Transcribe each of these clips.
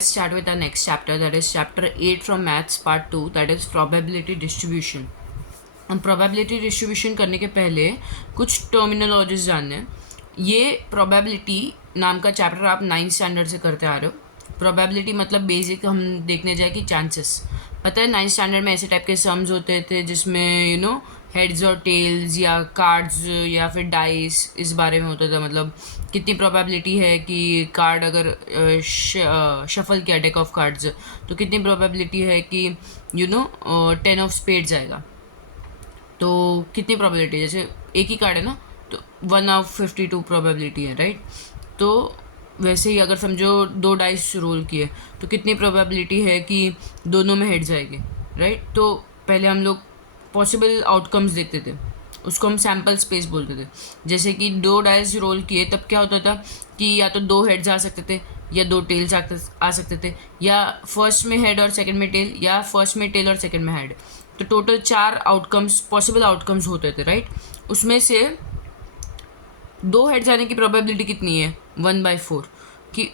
Start with our next chapter, that is chapter 8 from maths part 2, that is probability distribution. हम probability distribution करने के पहले कुछ terminologies जानने हैं. ये probability नाम का चैप्टर आप 9th स्टैंडर्ड से करते आ रहे हो. probability मतलब बेसिक हम देखने जाए कि चांसेस. पता है 9th स्टैंडर्ड में ऐसे टाइप के सम्स होते थे जिसमें हेड्स और टेल्स या कार्ड्स या फिर डाइस इस बारे में होता था. मतलब कितनी प्रोबेबिलिटी है कि कार्ड अगर शफल किया डेक ऑफ कार्ड्स तो कितनी प्रोबेबिलिटी है कि 10 ऑफ स्पेड्स आएगा. तो कितनी प्रोबेबिलिटी, जैसे एक ही कार्ड है ना तो 1/52 प्रोबेबिलिटी है, राइट. तो वैसे ही अगर समझो 2 डाइस रोल किए तो कितनी प्रोबेबिलिटी है कि दोनों में हेड्स आएंगे, राइट. तो पहले हम लोग पॉसिबल आउटकम्स देखते थे, उसको हम सैम्पल स्पेस बोलते थे. जैसे कि 2 डाइस रोल किए तब क्या होता था कि या तो 2 हेड्स आ सकते थे या 2 टेल्स आ सकते थे, या फर्स्ट में हेड और सेकंड में टेल, या फर्स्ट में टेल और सेकंड में हेड. तो टोटल 4 आउटकम्स पॉसिबल आउटकम्स होते थे, राइट. उसमें से 2 हेड्स आने की प्रोबेबिलिटी कितनी है 1/4, कि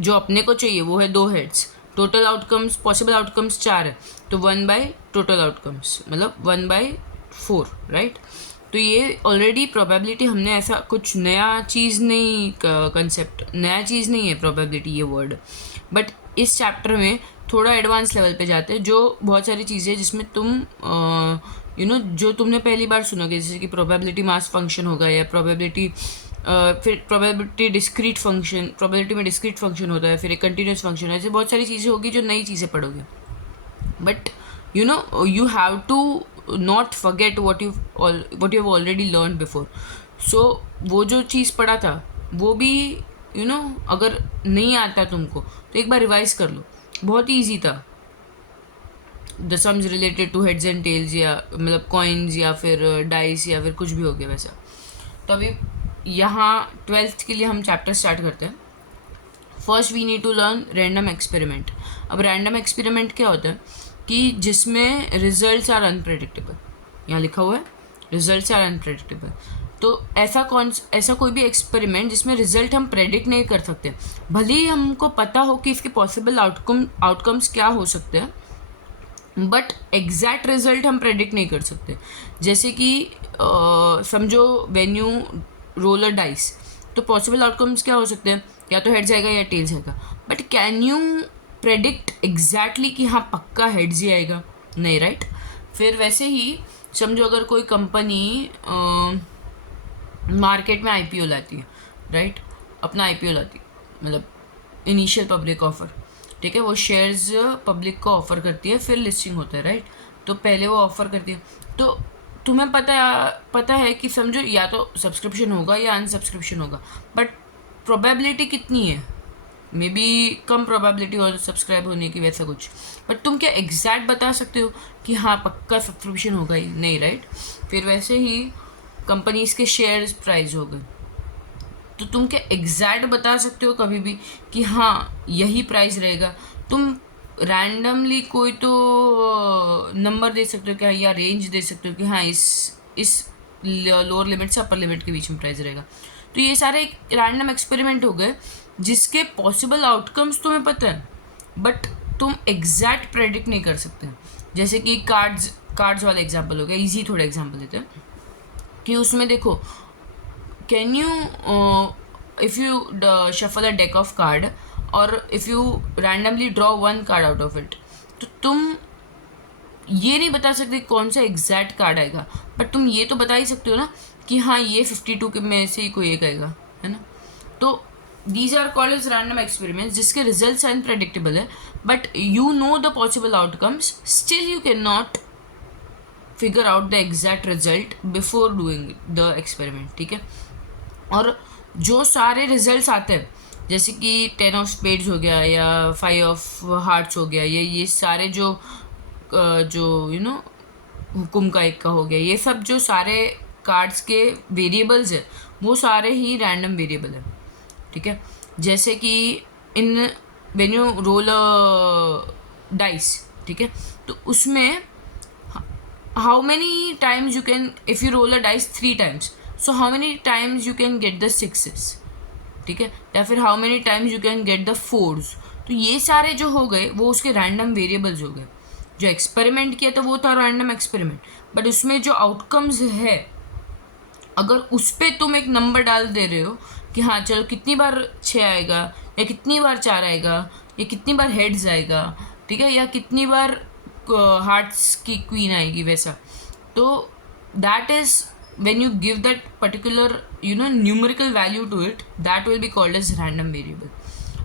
जो अपने को चाहिए वो है 2 heads. Total outcomes possible outcomes 4 है तो 1/, टोटल आउटकम्स मतलब 1/4, राइट. तो ये ऑलरेडी प्रोबेबिलिटी, हमने ऐसा कुछ नया चीज़ नहीं, कंसेप्ट नया चीज़ नहीं है प्रोबेबिलिटी ये वर्ड. बट इस चैप्टर में थोड़ा एडवांस लेवल पे जाते हैं, जो बहुत सारी चीज़ें जिसमें तुम जो तुमने पहली बार सुनोगे, जैसे कि प्रोबेबिलिटी मास फंक्शन होगा या प्रोबेबिलिटी, फिर प्रोबेबिलिटी डिस्क्रीट फंक्शन, प्रोबेबिलिटी में डिस्क्रीट फंक्शन होता है, फिर एक कंटिन्यूस फंक्शन है. ऐसे बहुत सारी चीज़ें होगी जो नई चीज़ें पढ़ोगे. But you have to not forget what you have already learned before. So वो जो चीज़ पढ़ा था वो भी अगर नहीं आता तुमको तो एक बार रिवाइज कर लो. बहुत ईजी था. The sums related to heads and tails, या मतलब कॉइन्स या फिर डाइस या फिर कुछ भी हो गया वैसा. तो अभी यहाँ 12th के लिए हम चैप्टर स्टार्ट करते हैं. First we need to learn random experiment. अब रैंडम एक्सपेरिमेंट क्या होता है कि जिसमें रिजल्ट्स आर अनप्रेडिक्टेबल. यहाँ लिखा हुआ है रिजल्ट्स आर अनप्रेडिक्टेबल. तो ऐसा कोई भी एक्सपेरिमेंट जिसमें रिजल्ट हम प्रेडिक्ट नहीं कर सकते, भले ही हमको पता हो कि इसके पॉसिबल आउटकम्स क्या हो सकते हैं, बट एग्जैक्ट रिजल्ट हम प्रेडिक्ट नहीं कर सकते. जैसे कि समझो when you roll a dice, तो पॉसिबल आउटकम्स क्या हो सकते हैं, या तो हेड्स आएगा या टेल्स आएगा. But can you predict exactly कि हाँ पक्का हेड्स ही आएगा? नहीं, राइट. फिर वैसे ही समझो अगर कोई कंपनी मार्केट में IPO लाती है, राइट. अपना IPO लाती है, मतलब इनिशियल पब्लिक ऑफर, ठीक है. वो शेयर्स पब्लिक को ऑफर करती है, फिर लिस्टिंग होता है, राइट. तो पहले वो ऑफर करती है, तो तुम्हें पता है कि समझो या तो सब्सक्रिप्शन होगा या अनसब्सक्रिप्शन होगा. बट प्रोबेबिलिटी कितनी है, मे बी कम प्रोबेबिलिटी हो सब्सक्राइब होने की, वैसा कुछ. बट तुम क्या एग्जैक्ट बता सकते हो कि हाँ पक्का सब्सक्रिप्शन होगा ही? नहीं, राइट. फिर वैसे ही कंपनीज के शेयर्स प्राइस हो गए, तो तुम क्या एग्जैक्ट बता सकते हो कभी भी कि हाँ यही प्राइस रहेगा? तुम रैंडमली कोई तो नंबर दे सकते हो क्या, या रेंज दे सकते हो कि हाँ इस लोअर लिमिट से अपर लिमिट के बीच में प्राइस रहेगा. तो ये सारे एक रैंडम एक्सपेरिमेंट हो गए जिसके पॉसिबल आउटकम्स तुम्हें पता है, बट तुम एग्जैक्ट प्रेडिक्ट नहीं कर सकते. जैसे कि कार्ड्स वाला एग्जाम्पल हो गया. ईजी थोड़ा एग्जाम्पल देते हैं कि उसमें देखो, can you if you shuffle a deck of card और if you randomly draw 1 card out of it, तो तुम ये नहीं बता सकते कौन सा एग्जैक्ट कार्ड आएगा, बट तुम ये तो बता ही सकते हो ना कि हाँ ये 52 के में से ही कोई एक आएगा, है ना. तो these are called as random experiments जिसके रिजल्ट्स अनप्रेडिक्टेबल है, but you know the possible outcomes, still you can not figure out the exact result before doing the experiment, ठीक है. और जो सारे रिजल्ट्स आते हैं, जैसे कि 10 ऑफ स्पेड्स हो गया या 5 ऑफ हार्ट्स हो गया, ये सारे जो हुकुम का एक का हो गया, ये सब जो सारे कार्ड्स के वेरिएबल्स है वो सारे ही रैंडम वेरिएबल है, ठीक है. जैसे कि in when you roll a dice, ठीक है, तो उसमें how many times you can, if you roll a dice 3 times, so how many times you can get the 6s, ठीक है. या फिर how many times you can get the 4s. तो ये सारे जो हो गए वो उसके रैंडम वेरिएबल्स हो गए। जो एक्सपेरिमेंट किया तो वो था रैंडम एक्सपेरिमेंट, बट उसमें जो आउटकम्स है, अगर उस पर तुम एक नंबर डाल दे रहे हो कि हाँ चलो कितनी बार 6 आएगा, या कितनी बार 4 आएगा, या कितनी बार हेड्स आएगा, ठीक है, या कितनी बार हार्ट्स की क्वीन आएगी, वैसा, तो that is when you give that particular numerical value to it, that will be called as random variable।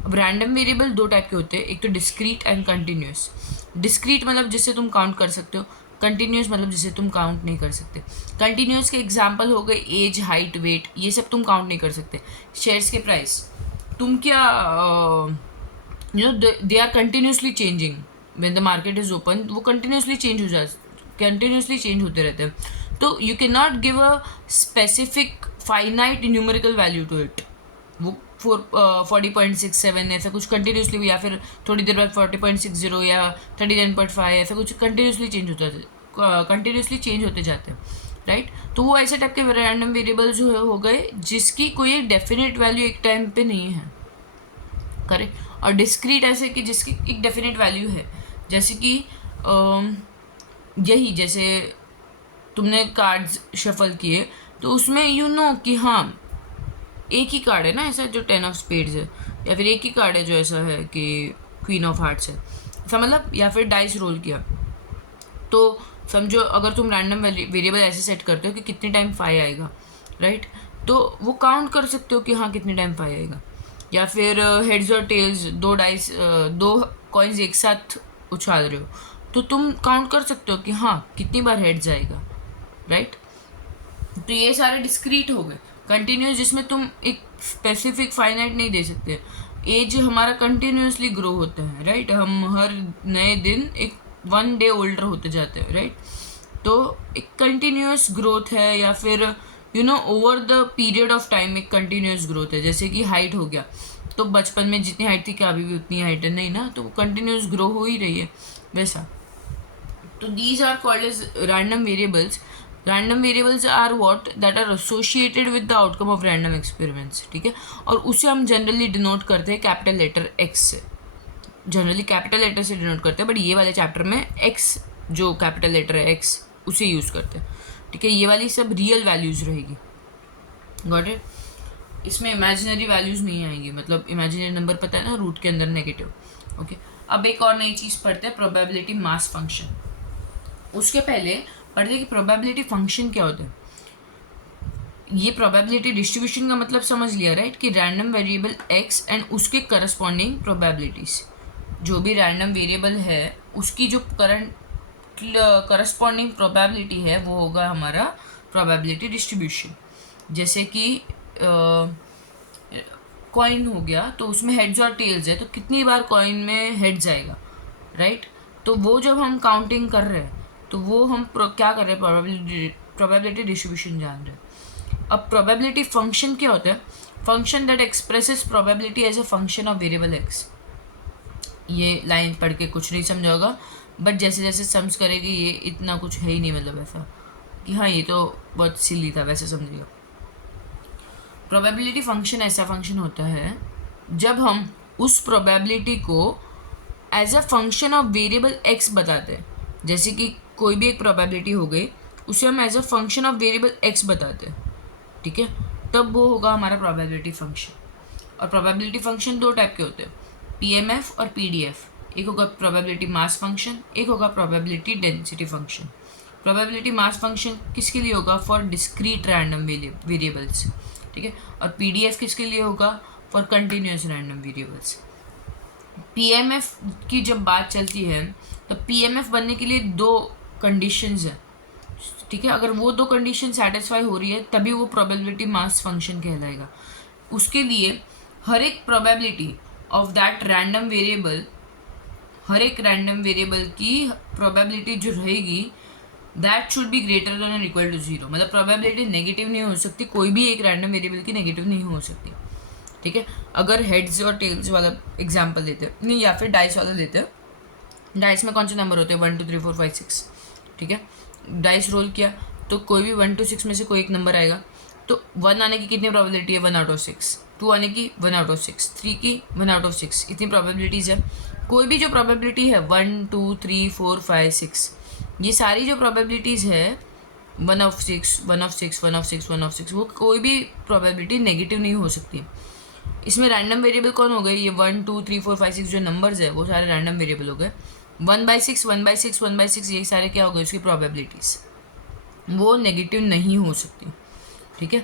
अब रैंडम वेरिएबल दो टाइप के होते हैं, एक तो डिस्क्रीट एंड कंटिन्यूस। डिस्क्रीट मतलब जिससे तुम काउंट कर सकते हो, कंटिन्यूस मतलब जिसे तुम काउंट नहीं कर सकते। कंटिन्यूस के एग्जांपल हो गए एज, हाइट, वेट, ये सब तुम काउंट नहीं कर सकते। शेयर्स के प्राइस तुम क्या they are continuously changing when the market is open, वो कंटिन्यूसली चेंज होते रहते हैं। तो you can not give a specific finite numerical value to it. वो 40.67 ऐसा कुछ कंटिन्यूसली, या फिर थोड़ी देर बाद 40.60 या 39.5 ऐसा कुछ कंटिन्यूसली चेंज होते जाते हैं, राइट। तो वो ऐसे टाइप के रैंडम वेरिएबल जो हो गए जिसकी कोई एक डेफिनेट वैल्यू एक टाइम पे नहीं है, करेक्ट। और डिस्क्रीट ऐसे कि जिसकी एक डेफिनेट वैल्यू है, जैसे कि यही जैसे तुमने कार्ड्स शफल किए तो उसमें कि हाँ एक ही कार्ड है ना ऐसा जो 10 ऑफ स्पेड्स है, या फिर एक ही कार्ड है जो ऐसा है कि क्वीन ऑफ हार्ट्स है, ऐसा मतलब, या फिर डाइस रोल किया। तो समझो अगर तुम रैंडम वेरिएबल ऐसे सेट करते हो कि कितने टाइम 5 आएगा, राइट, तो वो काउंट कर सकते हो कि हाँ कितने टाइम 5 आएगा। या फिर हेड्स और टेल्स, दो कॉइन्स एक साथ उछाल रहे हो, तो तुम काउंट कर सकते हो कि हाँ कितनी बार हेड्स आएगा, राइट। तो ये सारे डिस्क्रीट हो गए। कंटिन्यूस जिसमें तुम एक स्पेसिफिक फाइनाइट नहीं दे सकते। एज हमारा कंटिन्यूसली ग्रो होता है, राइट, हम हर नए दिन एक 1 डे ओल्डर होते जाते हैं, राइट। तो एक कंटिन्यूस ग्रोथ है, या फिर over the period of time एक कंटिन्यूस ग्रोथ है। जैसे कि हाइट हो गया, तो बचपन में जितनी हाइट थी क्या अभी भी उतनी हाइट है, नहीं ना, तो वो कंटिन्यूस ग्रो हो ही रही है, वैसा। तो these are called as random variables. Random variables are what that are associated with the outcome of random experiments, ठीक है। और उसे हम जनरली डिनोट करते हैं कैपिटल लेटर एक्स से, जनरली कैपिटल लेटर से डिनोट करते हैं, बट ये वाले चैप्टर में एक्स जो कैपिटल लेटर है एक्स उसे यूज़ करते हैं, ठीक है। ये वाली सब रियल वैल्यूज़ रहेगी, गॉट इट। इसमें इमेजिनरी वैल्यूज़ नहीं आएंगी, मतलब इमेजिनरी नंबर पता है ना, रूट के अंदर नेगेटिव, ओके। अब एक और नई चीज़ पढ़ते हैं, प्रोबेबिलिटी मास फंक्शन। उसके पहले पढ़ते हैं कि प्रोबेबिलिटी फंक्शन क्या होता है। ये प्रोबेबिलिटी डिस्ट्रीब्यूशन का मतलब समझ लिया, राइट, कि रैंडम वेरिएबल एक्स एंड उसके करस्पॉन्डिंग प्रोबेबिलिटीज, जो भी रैंडम वेरिएबल है उसकी जो करंट करस्पॉन्डिंग प्रोबेबिलिटी है वो होगा हमारा प्रोबेबिलिटी डिस्ट्रीब्यूशन। जैसे कि कॉइन हो गया, तो उसमें हेड्स और टेल्स है, तो कितनी बार कॉइन में हेड्स आएगा, राइट। तो वो जब हम काउंटिंग कर रहे हैं तो वो हम क्या कर रहे हैं, प्रोबेबिलिटी डिस्ट्रीब्यूशन जान रहे हैं। अब प्रोबेबिलिटी फंक्शन क्या होता है, function that expresses probability as a function of variable X. ये लाइन पढ़ के कुछ नहीं समझा होगा, बट जैसे जैसे समझ करेगी ये इतना कुछ है ही नहीं, मतलब ऐसा कि हाँ ये तो बहुत सिली था, वैसे समझिएगा। प्रोबेबिलिटी फंक्शन ऐसा फंक्शन होता है जब हम उस प्रोबेबिलिटी को as a function of variable X बताते हैं। जैसे कि कोई भी एक प्रोबेबिलिटी हो गई, उसे हम as a function of variable X बताते हैं, ठीक है, तब वो होगा हमारा प्रोबेबिलिटी फंक्शन। और प्रोबेबिलिटी फंक्शन दो टाइप के होते हैं, पीएमएफ और पीडीएफ। एक होगा प्रोबेबिलिटी मास फंक्शन, एक होगा probability density function. Probability mass function किसके लिए होगा, फॉर डिस्क्रीट रैंडम वेरिएबल्स, ठीक है। और पीडीएफ किसके लिए होगा, for continuous random variables. PMF की जब बात चलती है तो पीएमएफ बनने के लिए दो कंडीशंस है, ठीक है। अगर वो दो कंडीशन सेटिस्फाई हो रही है तभी वो प्रोबेबिलिटी मास फंक्शन कहलाएगा। उसके लिए हर एक probability of that random variable, हर एक रैंडम वेरिएबल की प्रोबेबिलिटी जो रहेगी that should be greater than और इक्वल टू 0। मतलब प्रोबेबिलिटी नेगेटिव नहीं हो सकती, कोई भी एक रैंडम वेरिएबल की नेगेटिव नहीं हो सकती, ठीक है। अगर हेड्स और टेल्स वाला एग्जाम्पल लेते हैं, नहीं, या फिर डाइस वाला लेते हैं, डाइस में कौन से नंबर होते हैं, 1 2 3 4 5 6, ठीक है। डाइस रोल किया तो कोई भी 1 to 6 में से कोई एक नंबर आएगा, तो 1 आने की कितनी प्रोबेबिलिटी है, 1 out of 6, 2 आने की 1 आउट ऑफ 6, 3 की 1 आउट ऑफ 6, इतनी प्रोबेबिलिटीज़ है। कोई भी जो प्रोबेबिलिटी है 1 2 3 4 5 6, ये सारी जो प्रोबेबिलिटीज़ है 1 ऑफ 6 1 ऑफ 6 1 ऑफ 6 1 ऑफ 6, वो कोई भी प्रोबेबिलिटी नेगेटिव नहीं हो सकती। इसमें रैंडम वेरिएबल कौन हो गए? ये 1 2 3 4 5 6 जो नंबर्स है वो सारे रैंडम वेरिएबल हो गए। 1/6 1/6 1/6 यही सारे क्या हो गए उसकी प्रोबेबिलिटीज़, वो नेगेटिव नहीं हो सकती, ठीक है।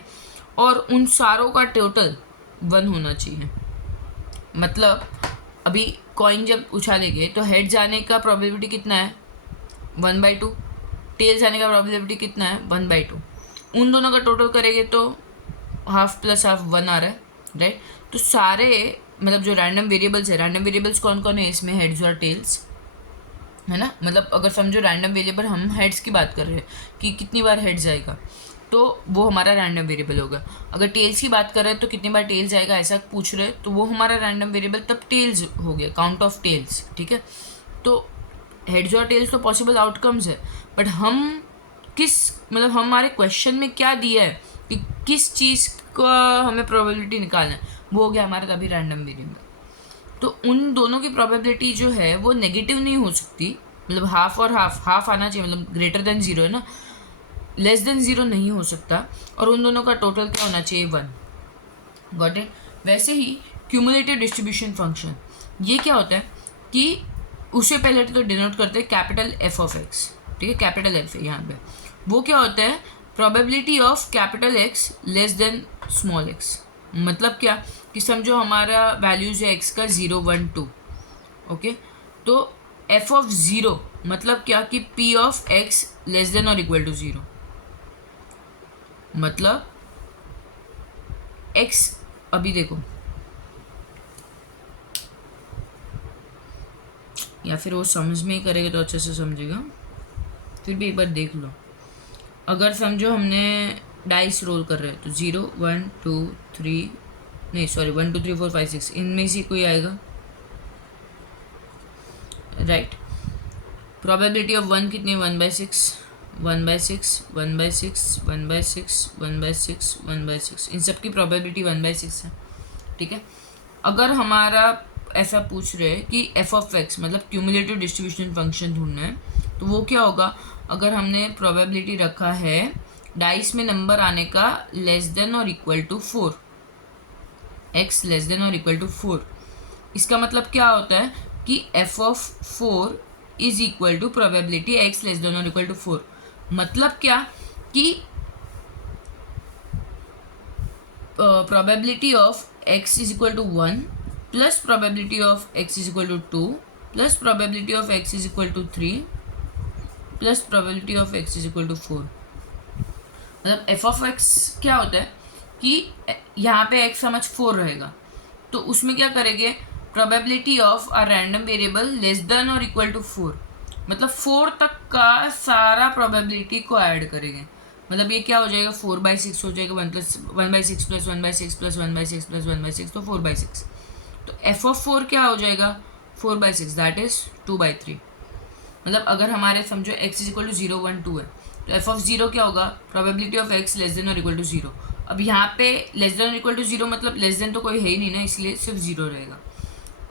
और उन सारों का टोटल 1 होना चाहिए। मतलब अभी कॉइन जब उछालेंगे तो हेड जाने का प्रोबेबिलिटी कितना है? 1/2। टेल जाने का प्रोबेबिलिटी कितना है? 1/2। उन दोनों का टोटल करेंगे तो हाफ प्लस हाफ 1 आ रहा है, राइट। तो सारे मतलब जो रैंडम वेरिएबल्स है, रैंडम वेरिएबल्स कौन कौन है इसमें? हेड्स और टेल्स, है ना। मतलब अगर समझो रैंडम वेरिएबल हम हेड्स की बात कर रहे हैं कि कितनी बार हेड जाएगा, तो वो हमारा रैंडम वेरिएबल होगा। अगर टेल्स की बात कर रहे हैं तो कितनी बार टेल्स जाएगा ऐसा पूछ रहे हैं, तो वो हमारा रैंडम वेरिएबल तब टेल्स हो गया, काउंट ऑफ टेल्स, ठीक है। तो हेड्स और टेल्स तो पॉसिबल आउटकम्स है, बट हम किस मतलब हमारे क्वेश्चन में क्या दिया है कि किस चीज़ का हमें प्रोबेबिलिटी निकालना है, वो हो गया हमारा तभी रैंडम वेरिएबल। तो उन दोनों की प्रोबेबिलिटी जो है वो नेगेटिव नहीं हो सकती, मतलब हाफ और हाफ आना चाहिए, मतलब ग्रेटर देन 0 है ना, लेस देन 0 नहीं हो सकता। और उन दोनों का टोटल क्या होना चाहिए? 1। Got it. वैसे ही क्यूमुलेटिव डिस्ट्रीब्यूशन फंक्शन, ये क्या होता है कि उसे पहले तो डिनोट करते हैं कैपिटल एफ ऑफ एक्स, ठीक है, कैपिटल एफ है यहाँ पे। वो क्या होता है? Probability of capital x less then small x. मतलब क्या कि समझो हमारा वैल्यूज है एक्स का 0 1 2, ओके। तो एफ ऑफ 0 मतलब क्या कि P of x less than और इक्वल टू 0। मतलब एक्स, अभी देखो, या फिर वो समझ में ही करेगा तो अच्छे से समझेगा, फिर भी एक बार देख लो। अगर समझो हमने डाइस रोल कर रहे हैं तो 0 1 2 3 नहीं सॉरी 1 2 3 4 5 6 इनमें से कोई आएगा, राइट। प्रोबेबिलिटी ऑफ 1 कितनी है? 1/6 1/6 1/6 1/6 1/6 1/6, इन सब की प्रोबेबिलिटी 1/6 है, ठीक है। अगर हमारा ऐसा पूछ रहे हैं कि एफ ऑफ एक्स मतलब क्यूमुलेटिव डिस्ट्रीब्यूशन फंक्शन ढूंढना है, तो वो क्या होगा? अगर हमने प्रोबेबिलिटी रखा है डाइस में नंबर आने का लेस देन और equal to 4, X less than और इक्वल टू 4, इसका मतलब क्या होता है कि F of 4 is equal to probability X less than और इक्वल टू 4। मतलब क्या कि probability of X is equal to 1 plus probability of X is equal to 2 plus probability of X is equal to 3 plus probability of X is equal to 4। मतलब F of x क्या होता है कि यहाँ पे एक्स समझ 4 रहेगा, तो उसमें क्या करेंगे? Probability of a random variable less than और इक्वल टू 4, मतलब 4 तक का सारा प्रोबेबिलिटी को ऐड करेंगे। मतलब ये क्या हो जाएगा? 4/6 हो जाएगा, 1/6 प्लस 1/6 प्लस 1/6 प्लस 1/6, तो 4/6। तो एफ ऑफ 4 क्या हो जाएगा? 4/6, दैट इज 2/3। मतलब अगर हमारे समझो x इज इक्वल टू 0 1 2 है, तो एफ ऑफ 0 क्या होगा? Probability of x less than और इक्वल टू 0। अब यहाँ पे लेस देन और इक्वल टू 0 मतलब लेस देन तो कोई है ही नहीं ना, इसलिए सिर्फ 0 रहेगा।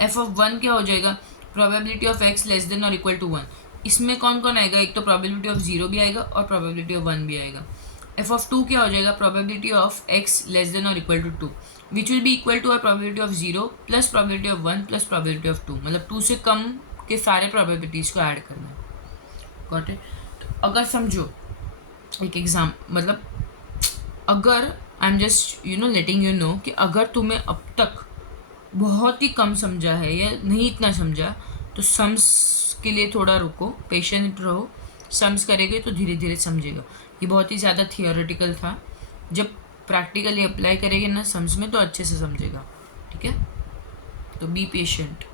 एफ ऑफ 1 क्या हो जाएगा? Probability of x less than और इक्वल टू 1। इसमें कौन कौन आएगा? एक तो प्रोबेबिलिटी ऑफ 0 भी आएगा और प्रोबेबिलिटी ऑफ 1 भी आएगा। एफ ऑफ 2 क्या हो जाएगा? Probability of x less than और equal to 2 which will be equal to probability of 0 plus probability of 1 plus probability of 2, मतलब 2 से कम के सारे प्रोबेबिलिटीज़ को ऐड करना है। Got it. तो अगर समझो एक एग्जाम, मतलब अगर I am just letting you know कि अगर तुम्हें अब तक बहुत ही कम समझा है या नहीं इतना समझा, तो सम्स के लिए थोड़ा रुको, पेशेंट रहो। सम्स करेंगे तो धीरे धीरे समझेगा। ये बहुत ही ज़्यादा थियोरेटिकल था, जब प्रैक्टिकली अप्लाई करेंगे ना सम्स में तो अच्छे से समझेगा, ठीक है। तो बी पेशेंट।